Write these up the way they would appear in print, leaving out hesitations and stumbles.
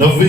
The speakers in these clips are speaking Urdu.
90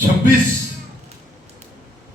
26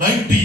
90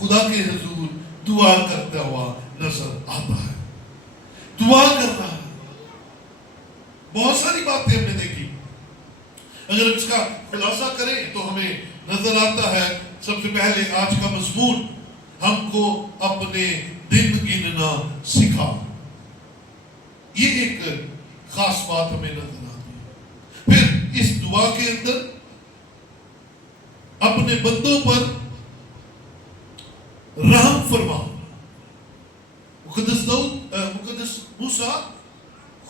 خدا کے حضور دعا کرتا ہوا نظر آتا ہے، دعا کر رہا ہے۔ بہت ساری باتیں ہم نے دیکھی، اگر اس کا خلاصہ کریں تو ہمیں نظر آتا ہے سب سے پہلے آج کا مضمون ہم کو اپنے دن گننا سکھا، یہ ایک خاص بات ہمیں نظر آتی ہے۔ پھر اس دعا کے اندر اپنے بندوں پر رحم فرما۔ مقدس موسیٰ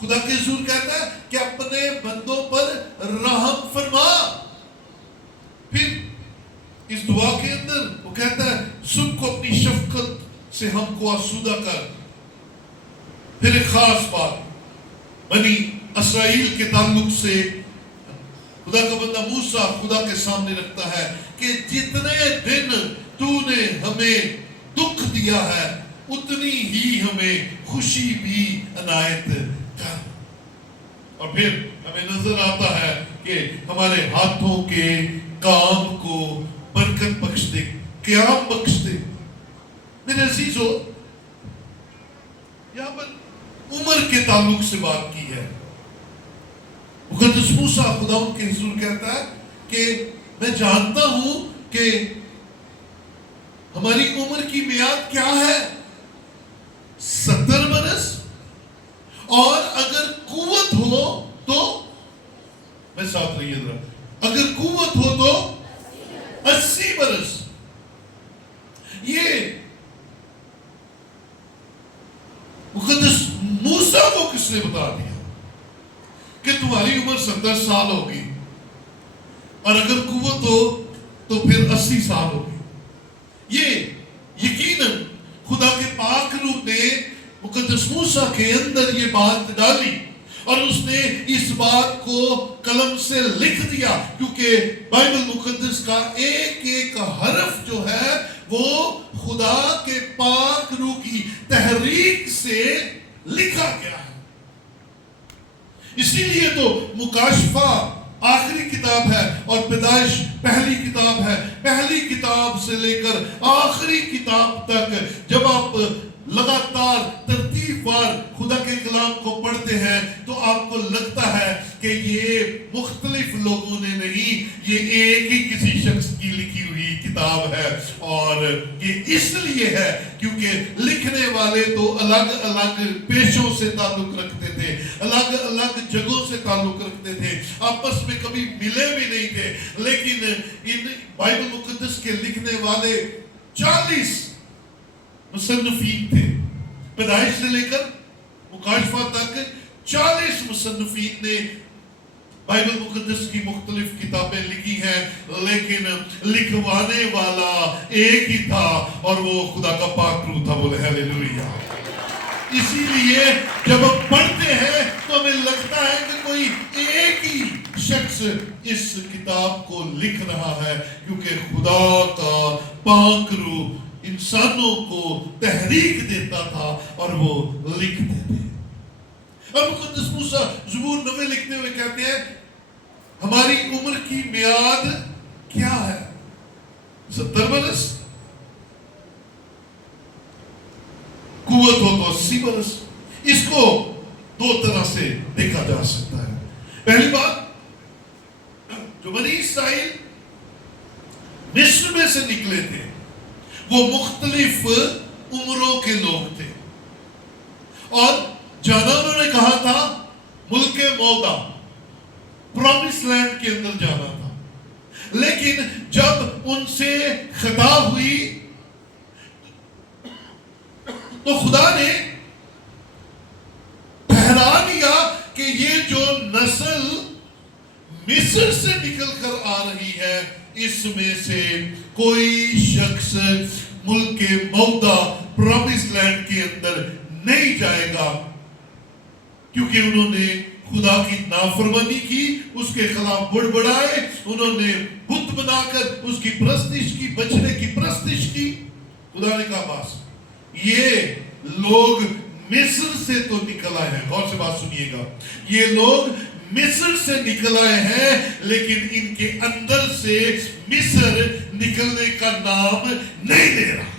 خدا کے حضور کہتا ہے کہ اپنے بندوں پر رحم فرما۔ پھر اس دعا کے اندر وہ کہتا ہے سب کو اپنی شفقت سے ہم کو آسودہ کر۔ پھر ایک خاص بات بنی اسرائیل کے تعلق سے خدا کا بندہ موسیٰ خدا کے سامنے رکھتا ہے کہ جتنے دن تو نے ہمیں دکھ دیا ہے اتنی ہی ہمیں خوشی بھی عنایت کر۔ اور پھر ہمیں نظر آتا ہے کہ ہمارے ہاتھوں کے کام کو برکت بخش دے، قیام بخش دے۔ میرے عزیزو، یہاں پر عمر کے تعلق سے بات کی ہے۔ مقدس موسیٰ خدا ان کے حضور کہتا ہے کہ میں جانتا ہوں کہ ہماری عمر کی میعاد کیا ہے، 70 برس، اور اگر قوت ہو تو میں ساتھ رہیے ذرا، اگر قوت ہو تو 80 برس۔ یہ مقدس موسیٰ کو کس نے بتا دیا کہ تمہاری عمر 70 سال ہوگی اور اگر قوت ہو تو پھر 80 سال ہوگی؟ یہ یقیناً خدا کے پاک روح نے مقدس موسیٰ کے اندر یہ بات ڈالی اور اس نے اس بات کو قلم سے لکھ دیا، کیونکہ بائبل مقدس کا ایک ایک حرف جو ہے وہ خدا کے پاک روح کی تحریک سے لکھا گیا ہے۔ اسی لیے تو مکاشفہ آخری کتاب ہے اور پیدائش پہلی کتاب ہے۔ پہلی کتاب سے لے کر آخری کتاب تک جب آپ لگاتار ترتیب وار خدا کے کلام کو پڑھتے ہیں تو آپ کو لگتا ہے کہ یہ مختلف لوگوں نے نہیں، یہ ایک ہی کسی شخص کی لکھی ہوئی کتاب ہے، اور یہ اس لیے ہے کیونکہ لکھنے والے تو الگ الگ پیشوں سے تعلق رکھتے تھے، الگ الگ جگہوں سے تعلق رکھتے تھے، آپس میں کبھی ملے بھی نہیں تھے، لیکن ان بائبل مقدس کے لکھنے والے 40 مصنفین تھے۔ پیدائش سے لے کر مکاشفہ تک 40 مصنفین نے بائبل مقدس کی مختلف کتابیں لکھی ہیں، لیکن لکھوانے والا ایک ہی تھا اور وہ خدا کا پاک روح تھا۔ بولے ہیلیلویا۔ اسی لیے جب ہم پڑھتے ہیں تو ہمیں لگتا ہے کہ کوئی ایک ہی شخص اس کتاب کو لکھ رہا ہے، کیونکہ خدا کا پاک روح انسانوں کو تحریک دیتا تھا اور وہ لکھتے تھے۔ اور مقدس موسیٰ زبور 90 لکھتے ہوئے کہتے ہیں ہماری عمر کی میعاد کیا ہے، 70 برس، قوت ہو تو 80 برس۔ اس کو دو طرح سے دیکھا جا سکتا ہے۔ پہلی بات، جو بنی اسرائیل مصر میں سے نکلے تھے وہ مختلف عمروں کے لوگ تھے، اور جانا انہوں نے کہا تھا ملک موعدہ، پرومس لینڈ کے اندر جانا تھا، لیکن جب ان سے خطا ہوئی تو خدا نے ٹھہرا دیا کہ یہ جو نسل مصر سے نکل کر آ رہی ہے اس میں سے کوئی شخص ملک موعدہ پرومس لینڈ کے اندر نہیں جائے گا، کیونکہ انہوں نے خدا کی نافرمانی کی، اس کے خلاف بڑبڑائے، انہوں نے بت بنا کر اس کی پرستش کی، بچڑے کی پرستش کی۔ خدا نے کہا بس یہ لوگ مصر سے تو نکل آئے ہیں، غور سے بات سنیے گا، یہ لوگ مصر سے نکل آئے ہیں لیکن ان کے اندر سے مصر نکلنے کا نام نہیں لے رہا۔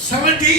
70।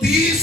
30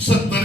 70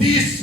30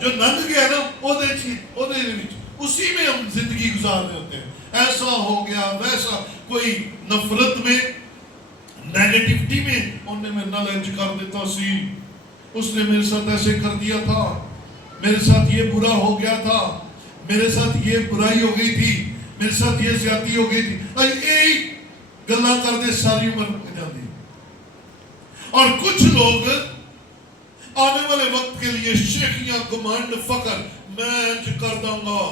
جو لنگ گیا نا اسی میں ہم زندگی گزار رہے ہوتے ہیں. ایسا ہو گیا ویسا, کوئی نفرت میں نیگیٹیوٹی میں انہوں نے میرے نال انج کر دیتا سی, اس نے میرے ساتھ ایسے کر دیا تھا, میرے ساتھ یہ برا ہو گیا تھا, میرے ساتھ یہ برائی ہو گئی تھی, میرے ساتھ یہ زیادتی ہو گئی تھی. یہی گلا کر دے ساری عمر نکل جاتی. اور کچھ لوگ آنے والے وقت کے لیے شیخیاں, گمانڈ, فخر, میں انج کر دوں گا,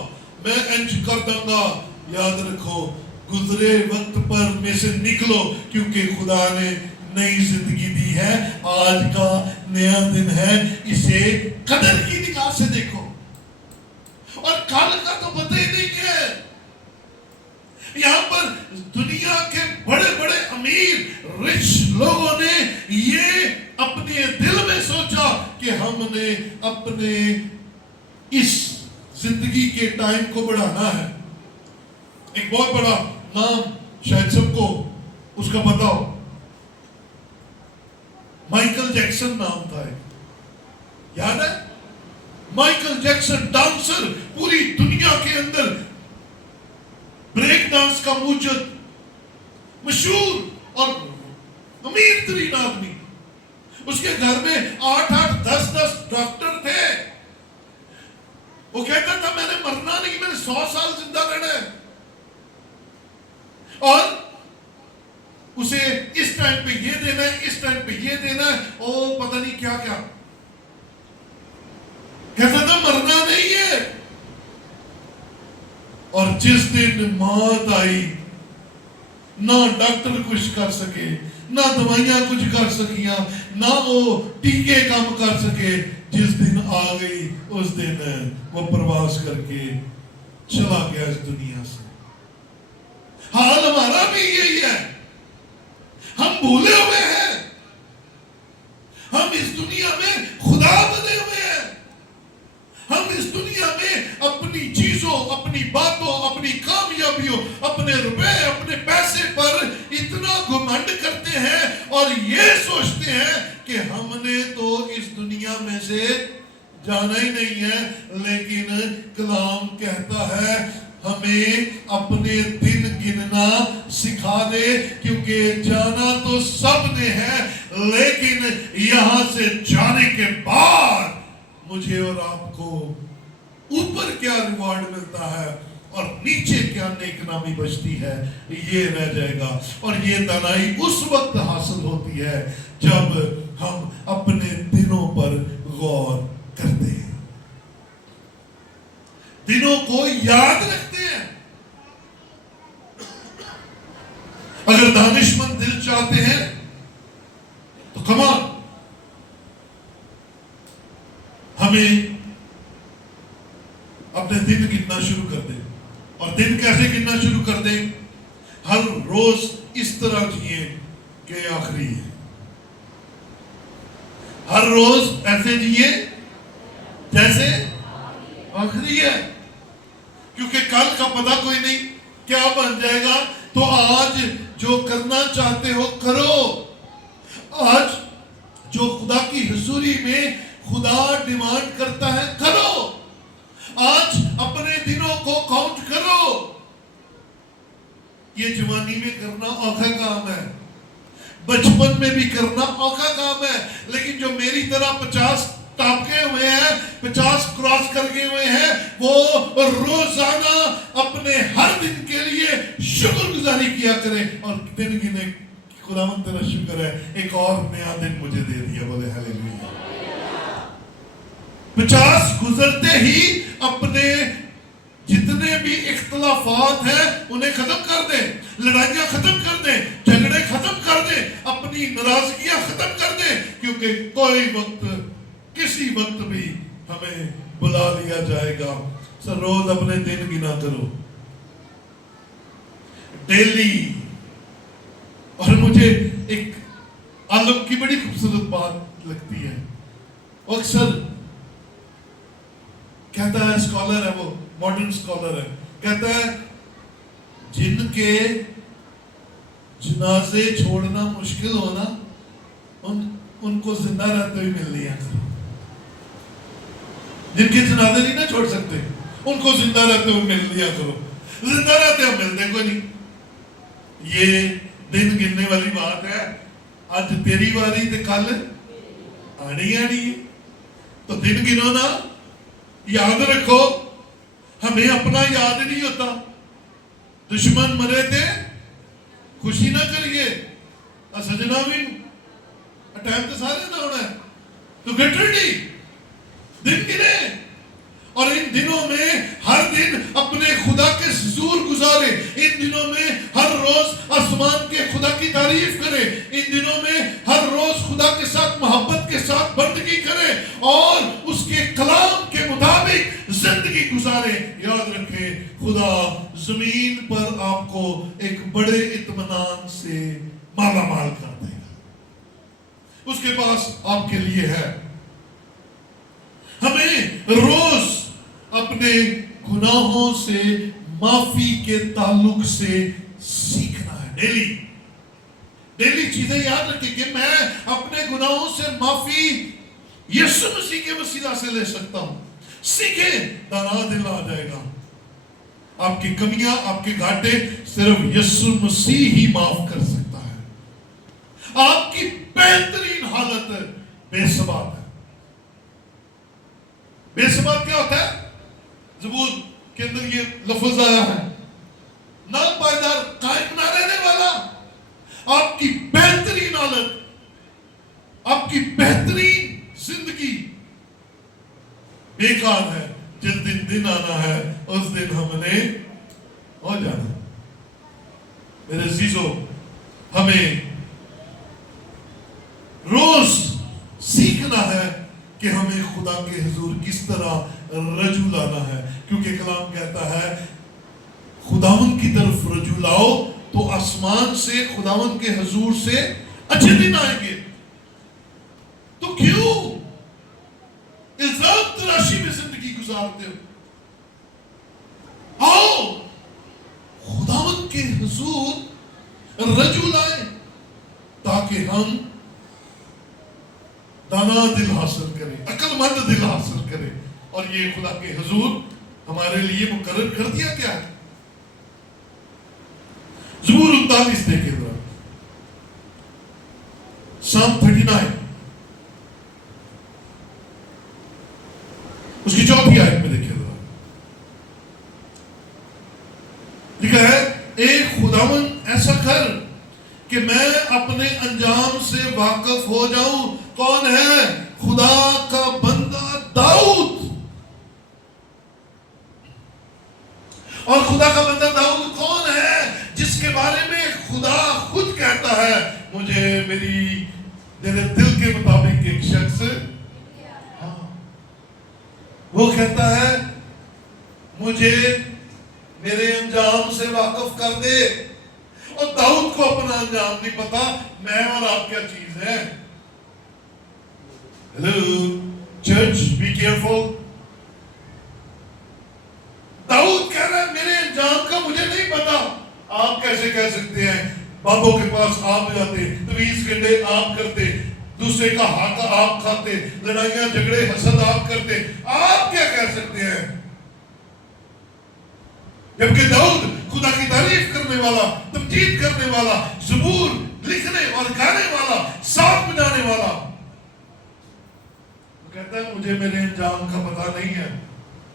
میں انج کر دوں گا. یاد رکھو گزرے وقت پر میں سے نکلو, کیونکہ خدا نے نئی زندگی دی ہے. آج کا نیا دن ہے, اسے قدر کی نگاہ سے دیکھو. اور کل کا تو پتہ ہی نہیں ہے. یہاں پر دنیا کے بڑے بڑے امیر رچ لوگوں نے یہ اپنے دل میں سوچا کہ ہم نے اپنے اس زندگی کے ٹائم کو بڑھانا ہے. ایک بہت بڑا نام شاید سب کو اس کا پتا ہو, مائیکل جیکسن نام تھا. یاد ہے مائیکل جیکسن ڈانسر, پوری دنیا کے اندر بریک ڈانس کا موجد, مشہور اور امیر ترین آدمی. اس کے گھر میں 8-8, 10-10 ڈاکٹر تھے. وہ کہتا تھا میں نے مرنا نہیں, میں نے 100 سال زندہ رہنا ہے. اور اسے اس ٹائم پہ یہ دینا ہے, اس ٹائم پہ یہ دینا ہے, او پتہ نہیں کیا کیا. کہتا تھا مرنا نہیں ہے. اور جس دن موت آئی, نہ ڈاکٹر کچھ کر سکے, نہ دوائیاں کچھ کر سکیاں, نہ وہ ٹیکے کام کر سکے. جس دن آ گئی اس دن وہ پرواز کر کے چلا گیا اس دنیا سے. حال ہمارا بھی یہی ہے, ہم بھولے ہوئے ہیں. ہم اس دنیا میں خدا بنے ہوئے ہیں. ہم اس دنیا میں اپنی چیزوں, اپنی باتوں, اپنی کامیابیوں, اپنے روپے, اپنے پیسے پر اتنا گھمنڈ کرتے ہیں اور یہ سوچتے ہیں کہ ہم نے تو اس دنیا میں سے جانا ہی نہیں ہے. لیکن کلام کہتا ہے ہمیں اپنے دن گننا سکھا دے, کیونکہ جانا تو سب نے ہے, لیکن یہاں سے جانے کے بعد مجھے اور آپ کو اوپر کیا ریوارڈ ملتا ہے اور نیچے کیا نیک نامی بچتی ہے, یہ رہ جائے گا. اور یہ دانائی اس وقت حاصل ہوتی ہے جب ہم اپنے دنوں پر غور کرتے ہیں, دنوں کو یاد رکھتے ہیں. اگر دانش مند دل چاہتے ہیں تو کمان ہمیں اپنے دن گننا شروع کر دیں. اور دن کیسے گننا شروع کر دیں؟ ہر روز اس طرح جیئے کہ آخری ہے. ہر روز ایسے جیئے جیسے آخری ہے, کیونکہ کل کا پتہ کوئی نہیں کیا بن جائے گا. تو آج جو کرنا چاہتے ہو کرو. آج جو خدا کی حضوری میں خدا ڈیمانڈ کرتا ہے کرو. آج اپنے دنوں کو کاؤنٹ کرو. یہ جوانی میں کرنا اوکھا کام ہے, بچپن میں بھی کرنا اوکھا کام ہے, لیکن جو میری طرح 50 ٹاپکے ہوئے ہیں, 50 کراس کر گئے ہوئے ہیں, وہ روزانہ اپنے ہر دن کے لیے شکر گزاری کیا کریں. اور دن گنے, خداوند تیرا شکر ہے ایک اور نیا دن مجھے دے دیا. بولے ہلیلویا. 50 گزرتے ہی اپنے جتنے بھی اختلافات ہیں انہیں ختم کر دیں, لڑائیاں ختم کر دیں, جھگڑے ختم کر دیں, اپنی ناراضگیاں ختم کر دیں, کیونکہ کوئی وقت کسی وقت بھی ہمیں بلا لیا جائے گا. سر روز اپنے دن گنا کرو ڈیلی. اور مجھے ایک عالم کی بڑی خوبصورت بات لگتی ہے. وہ اکثر کہتا ہے, اسکالر ہے, وہ ماڈرن اسکالر ہے, کہتا ہے جن کے جنازے چھوڑنا مشکل ہونا ان کو زندہ رہتے ہوئے مل لیا کرو. جن کے جنازے نہیں نہ چھوڑ سکتے ان کو زندہ رہتے ہوئے مل لیا کرو. زندہ رہتے ہم ملتے کوئی نہیں. یہ دن گننے والی بات ہے. آج تیری واری تے کل آنی ہے. تو دن گنو نا. یاد رکھو ہمیں اپنا یاد نہیں ہوتا. دشمن مرے تھے خوشی نہ کریے. سجنا بھی ٹائم تو سارے نہ ہونا ہے. تو گیٹ ریڈی. دن گنے اور ان دنوں میں ہر دن اپنے خدا کے حضور گزارے. ان دنوں میں ہر روز آسمان کے خدا کی تعریف کرے. ان دنوں میں ہر روز خدا کے ساتھ محبت کے ساتھ بندگی کرے اور اس کے کلام کے مطابق زندگی گزارے. یاد رکھیں خدا زمین پر آپ کو ایک بڑے اطمینان سے مالا مال کر دے گا. اس کے پاس آپ کے لیے ہے. ہمیں روز اپنے گناہوں سے معافی کے تعلق سے سیکھنا ہے. ڈیلی چیزیں یاد رکھیں کہ میں اپنے گناہوں سے معافی یسوع مسیح کے وسیلہ سے لے سکتا ہوں. سیکھیں دانا دل آ جائے گا. آپ کی کمیاں آپ کے گھاٹے صرف یسوع مسیح ہی معاف کر سکتا ہے. آپ کی بہترین حالت بے ثبات ہے. بے ثبات کیا ہوتا ہے؟ زبور کے اندر یہ لفظ آیا ہے نہ پائیدار قائم نہ رہنے والا. آپ کی بہترین حالت آپ کی بہترین زندگی بیکار ہے. جس دن آنا ہے اس دن ہم نے ہو جانا. میرے عزیزو ہمیں روز سیکھنا ہے کہ ہمیں خدا کے حضور کس طرح رجوع لانا ہے. کیونکہ کلام کہتا ہے خداوند کی طرف رجوع لاؤ تو آسمان سے خداوند کے حضور سے اچھے دن آئیں گے. تو کیوں الزام تراشی میں زندگی گزارتے ہو؟ آؤ خداوند کے حضور رجوع لائیں تاکہ ہم دانا دل حاصل کریں, عقل مند دل حاصل کریں. اور یہ خدا کے حضور ہمارے لیے مقرر کر دیا گیا ہے. زبور 39 دیکھیں ذرا. Psalm 39 اس کی 4 آیت میں دیکھیں ذرا. لکھا ہے اے خداوند ایسا کر کہ میں اپنے انجام سے واقف ہو جاؤں. کون ہے؟ خدا کا بندہ داؤد. اور خدا کا بندہ داؤد کون ہے؟ جس کے بارے میں خدا خود کہتا ہے مجھے میرے دل کے مطابق ایک شخص وہ کہتا ہے مجھے میرے انجام سے واقف کر دے. اور داؤد کو اپنا انجام نہیں پتا. میں اور آپ کیا چیز ہے؟ Hello church be careful. Dawood کہہ رہا ہے میرے انجام کا مجھے نہیں پتا. آپ کیسے کہہ سکتے ہیں؟ بابوں کے پاس آپ جاتے, تویز گنڈے آپ کرتے, دوسرے کا حق آپ کھاتے, لڑائیاں جھگڑے حسد آپ کرتے. آپ کیا کہہ سکتے ہیں؟ جبکہ داؤد خدا کی تعریف کرنے والا, تمجید کرنے والا, زبور لکھنے اور گانے والا, ساتھ بجانے والا, وہ کہتا ہے مجھے میرے انجام کا پتہ نہیں ہے.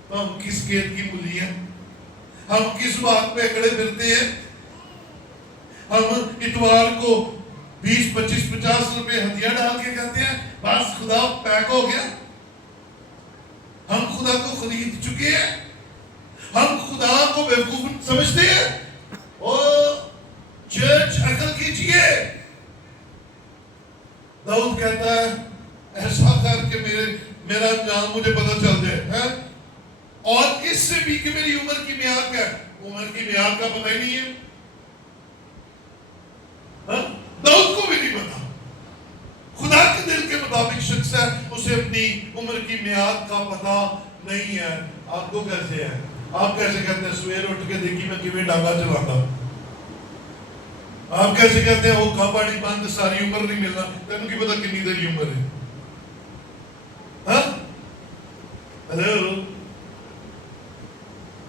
تو ہم کس کھیت کی مولی ہیں؟ ہم کس بات پہ اکڑے پھرتے ہیں؟ ہم اتوار کو 20, 25, 50 روپے ہدیہ ڈال کے کہتے ہیں بس خدا پیک ہو گیا. ہم خدا کو خرید چکے ہیں. ہم خدا کو بیوقوف سمجھتے ہیں. او چرچ عقل کیجئے. داؤد کہتا ہے ایسا کر کہ میرا انجام مجھے پتہ چل جائے. اور اس سے بھی کہ میری عمر کی میعاد کیا ہے؟ عمر کی میعاد کا پتہ ہی نہیں ہے. داؤد کو بھی نہیں پتا. خدا کے دل کے مطابق شخص ہے, اسے اپنی عمر کی میعاد کا پتہ نہیں ہے. آپ کو کیسے ہے؟ آپ کیسے کہتے ہیں سویر اٹھ کے دیکھی میں کیویں ڈانگا چلاتا؟ آپ کیسے کہتے ہیں وہ کھاپاڑی بند ساری عمر نہیں ملنا؟ تینوں کی پتہ کتنی دیر عمر ہے؟ ہلو،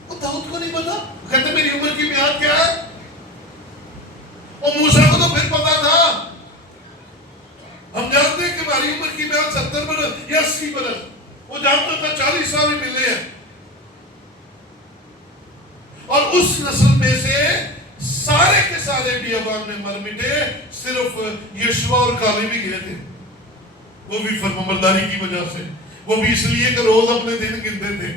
وہ داؤد کو نہیں پتا، کہتے میری عمر کی میعاد کیا ہے؟ اور موسیٰ کو تو پھر پتا تھا. ہم جانتے ہیں کہ ہماری عمر کی میعاد 70 برس یا 80 برس، وہ جانتا تھا 40 سال ہی ملے ہیں. اور اس نسل میں سے سارے کے سارے بیابان میں مر مٹے، صرف یشوع اور کالب بھی گئے تھے، وہ بھی فرمانبرداری کی وجہ سے. وہ بھی اس لیے کہ روز اپنے دن گنتے تھے،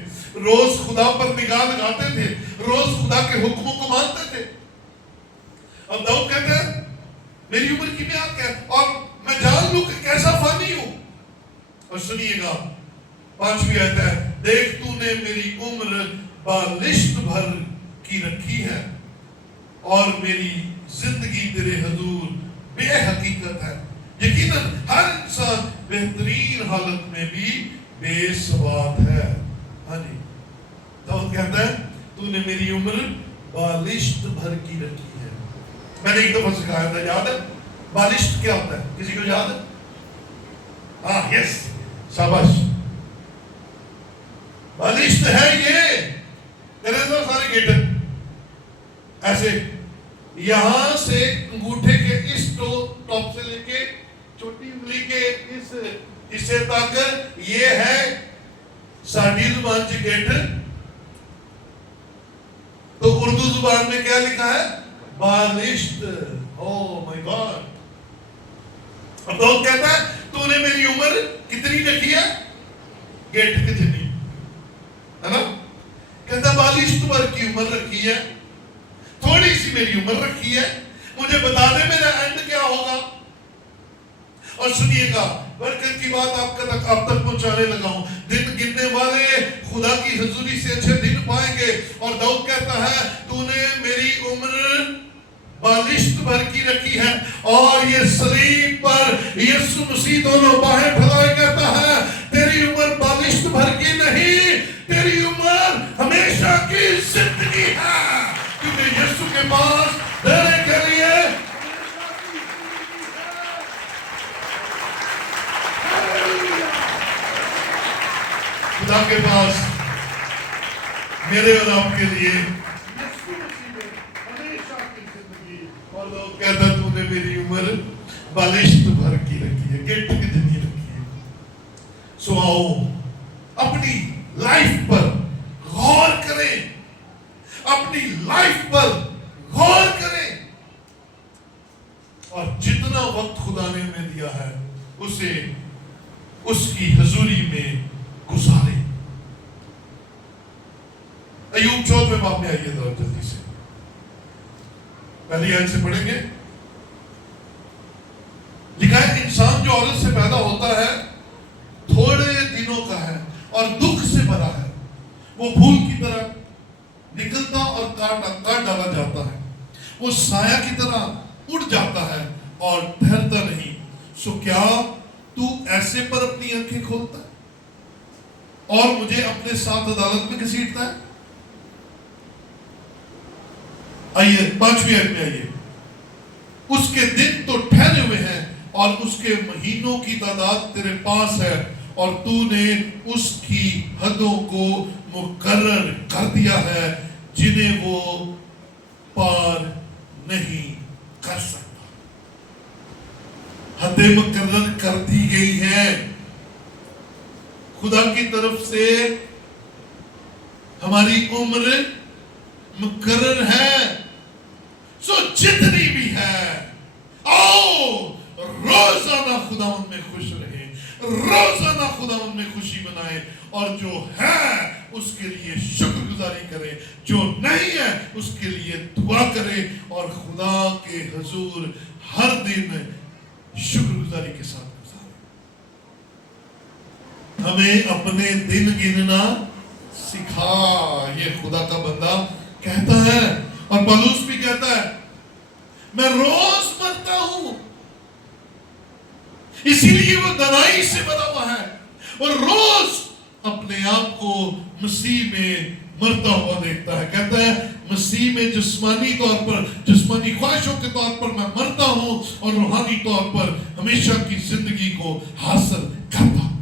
روز خدا پر نگاہ لگاتے تھے، روز خدا کے حکموں کو مانتے تھے. اب داؤد کہتا ہے میری عمر کی میعاد کیا ہے اور میں جان لوں کہ کیسا فانی ہوں. اور سنیے گا 5ویں آیت ہے، دیکھ تو نے میری عمر بالشت بھر کی رکھی ہے اور میری زندگی تیرے حضور بے حقیقت ہے. یقیناً ہر انسان بہترین حالت میں بھی بے سواد ہے. ہاں جی، داؤد کہتا ہے تو نے میری عمر بالشت بھر کی رکھی ہے. میں نے ایک دفعہ سکھایا تھا، یاد ہے بالشت کیا ہوتا ہے؟ کسی کو یاد ہے؟ ہاں، یس، شاباش. بالشت ہے یہ سارے گیٹر ایسے، یہاں سے انگوٹھے کے اس ٹاپ سے لے کے چھوٹی انگلی کے اس حصے تک، یہ ہے ساڈی زبان چ گیٹر. تو اردو زبان میں کیا لکھا ہے؟ بالشت. او مائی گاڈ. اب داؤد کہتا ہے تو نے میری عمر کتنی رکھی ہے؟ گیٹ کتنی ہے نا؟ کہتا ہے بالشت بھر کی عمر رکھی ہے، تھوڑی سی میری عمر رکھی ہے، مجھے بتا دے میرا اینڈ کیا ہوگا. اور سنیے گا، برکت کی بات آپ تک پہنچانے لگا ہوں. دن گننے والے خدا کی حضوری سے اچھے دن پائیں گے. اور داؤد کہتا ہے تو نے میری عمر بالشت بھر کی رکھی ہے. اور یہ صلیب پر یسوع مسیح دونوں باہیں پھیلائے کہتا ہے تیری عمر بالشت بھر کی نہیں، تیری عمر ہمیشہ کی زندگی ہے، کیونکہ یسوع کے پاس دینے کے لیے خدا کے پاس میرے اور آپ کے لیے ہمیشہ کی زندگی. اور لوگ کہتا تو نے میری عمر بالشت بھر کی رکھی ہے، گیٹ کتنی رکھی ہے. سو آؤ اپنی لائف پر غور کریں، اپنی لائف پر غور کریں، اور جتنا وقت خدا نے ہمیں دیا ہے اسے اس کی حضوری میں گزاریں. ایوب 14 باب میں آئیے ذرا جلدی سے، پہلی آیت سے پڑھیں گے. لکھا ہے انسان جو عورت سے پیدا ہوتا ہے تھوڑے دنوں کا ہے اور دکھ سے بھرا ہے، وہ پھول کی طرح نکلتا اور کاٹ ڈالا جاتا ہے، وہ سایہ کی طرح اڑ جاتا ہے اور ٹھہرتا نہیں. سو کیا تو ایسے پر اپنی آنکھیں کھولتا ہے اور مجھے اپنے ساتھ عدالت میں گھسیٹتا ہے. آئیے 5ویں آیت میں آئیے. اس کے دن تو ٹھہرے ہوئے ہیں اور اس کے مہینوں کی تعداد تیرے پاس ہے، اور تو نے اس کی حدوں کو مقرر کر دیا ہے جنہیں وہ پار نہیں کر سکتا. حدیں مقرر کر دی گئی ہیں خدا کی طرف سے. ہماری عمر مقرر ہے. سو جتنی بھی ہے آؤ روزانہ خداوند میں خوش رہے، روزانہ خداوند میں خوشی منائے، اور جو ہے اس کے لیے شکر گزاری کرے، جو نہیں ہے اس کے لیے دعا کرے، اور خدا کے حضور ہر دن شکر گزاری کے ساتھ گزارے. ہمیں اپنے دن گننا سکھا، یہ خدا کا بندہ کہتا ہے. اور پالوس بھی کہتا ہے میں روز مرتا ہوں. اسی لیے وہ دنائی سے بنا ہوا ہے، اور روز اپنے آپ کو مسیح میں مرتا ہوا دیکھتا ہے. کہتا ہے مسیح میں جسمانی طور پر، جسمانی خواہشوں کے طور پر میں مرتا ہوں، اور روحانی طور پر ہمیشہ کی زندگی کو حاصل کرتا ہوں.